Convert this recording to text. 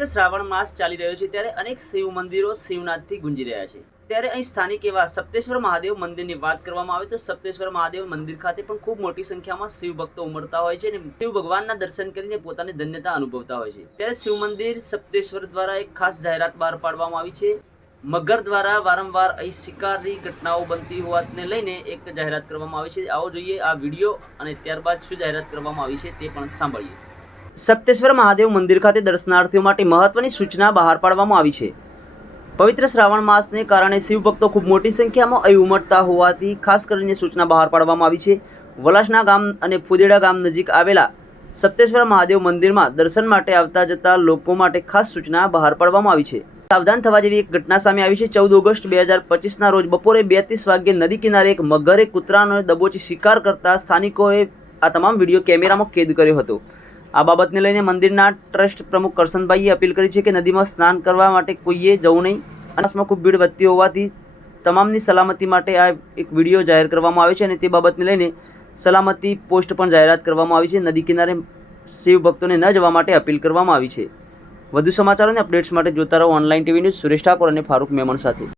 પવિત્ર શ્રાવણ માસ ચાલી રહ્યો છે ત્યારે અનેક શિવ મંદિરો શિવનાથથી ગુંજી રહ્યા છે। ત્યારે અહીં સ્થાનિક એવા સપ્તેશ્વર મહાદેવ મંદિરની વાત કરવામાં આવે તો સપ્તેશ્વર મહાદેવ મંદિર ખાતે પણ ખૂબ મોટી સંખ્યામાં શિવ ભક્તો ઉમટતા હોય છે અને શિવ ભગવાનના દર્શન કરીને પોતાની ધન્યતા અનુભવતા હોય છે। ત્યારે શિવ મંદિર સપ્તેશ્વર દ્વારા એક ખાસ જાહેરાત બહાર પાડવામાં આવી છે। મગર દ્વારા વારંવાર અહીં શિકારની ઘટનાઓ બનતી હોવાને લઈને એક જાહેરાત કરવામાં આવી છે। આવો જોઈએ આ વિડીયો અને ત્યારબાદ શું જાહેરાત કરવામાં આવી છે તે પણ સાંભળીએ। સપ્તેશ્વર મહાદેવ મંદિર ખાતે દર્શનાર્થીઓ માટે મહત્વની સૂચના બહાર પાડવામાં આવી છે। પવિત્ર શ્રાવણ માસને કારણે શિવ ભક્તો ખૂબ મોટી સંખ્યામાં અહીં ઉમટતા હોવાથી ખાસ કરીને સૂચના બહાર પાડવામાં આવી છે। વલાસણા ગામ અને ફુદેડા ગામ નજીક આવેલા સપ્તેશ્વર મહાદેવ મંદિરમાં દર્શન માટે આવતા જતા લોકો માટે ખાસ સૂચના બહાર પાડવામાં આવી છે। સાવધાન થવા જેવી એક ઘટના સામે આવી છે। 14 ઓગસ્ટ 2025ના રોજ બપોરે 2:30 વાગ્યે નદી કિનારે એક મગરે કૂતરાનો દબોચી શિકાર કરતા સ્થાનિકોએ આ તમામ વિડીયો કેમેરામાં કેદ કર્યો હતો। આ બાબતને લઈને મંદિરના ટ્રસ્ટ પ્રમુખ કરશનભાઈએ અપીલ કરી છે કે નદીમાં સ્નાન કરવા માટે કોઈએ જવું નહીં। આસપાસમાં ખૂબ ભીડ વધતી હોવાથી તમામની સલામતી માટે આ એક વિડીયો જાહેર કરવામાં આવ્યો છે અને તે બાબતને લઈને સલામતી પોસ્ટ પણ જાહેરાત કરવામાં આવી છે। નદી કિનારે શિવ ભક્તોને ન જવા માટે અપીલ કરવામાં આવી છે। વધુ સમાચારો અને અપડેટ્સ માટે જોતા રહો online TV news. Suresh Thakor અને ફારૂક મેમણ સાથે।